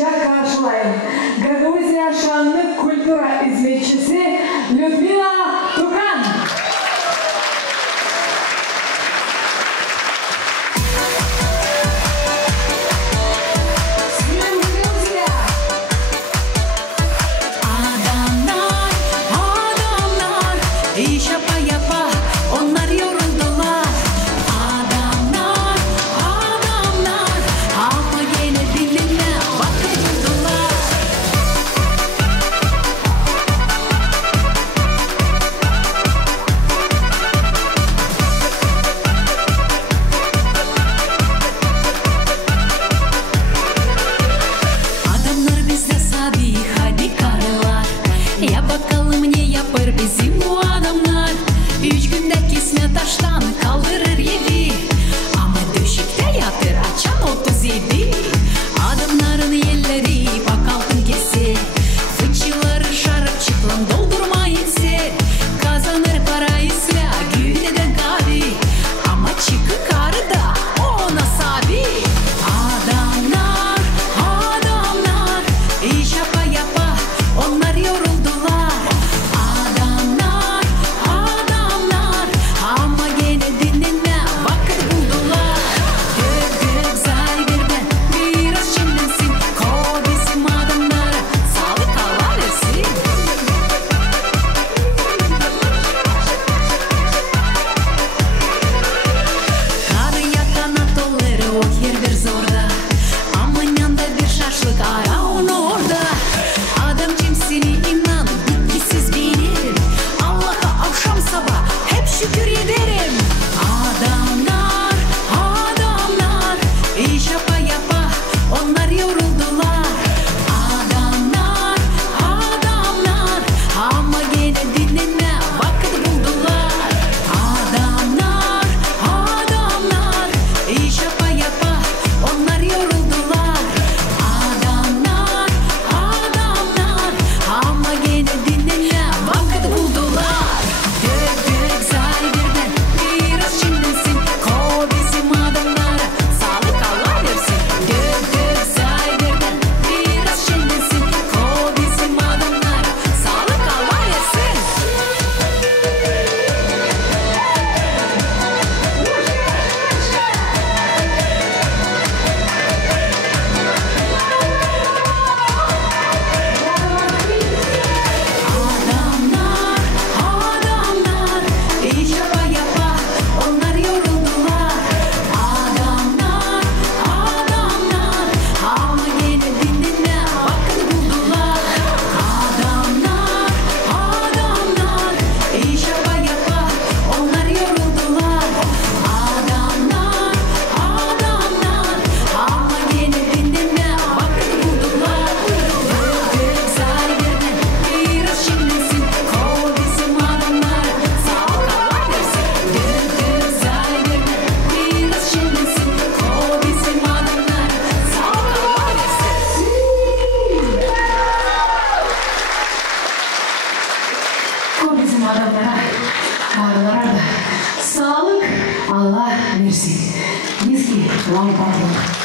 alkışlar karşılayın. Грузия şanlı kültüra hizmetçisi Людмила Тухан. Bizim bu adamlar 3 günde kesme taştan kaldırır 7. Ama döşekte yatır açan 37. Adamların yerleri bak altın kese. Fıçıları şarap çıklan doldurmayın se. Kazanır parayı silah güvneden kavi. Ama çıkı karı da ona sabi. Adamlar, adamlar iş yapa yapa onlar yoruldular. Şükür ederim. Adamlar, adamlar iş yapa yapa onlar yoruldular. Adamlar, adamlar ama gene dinleme vakit buldular. Adamlar, adamlar iş yapa yapa onlar yoruldular. Adamlar, adamlar ama gene dinleme vakit buldular. Sağlık Allah versin. Nizki, long battle.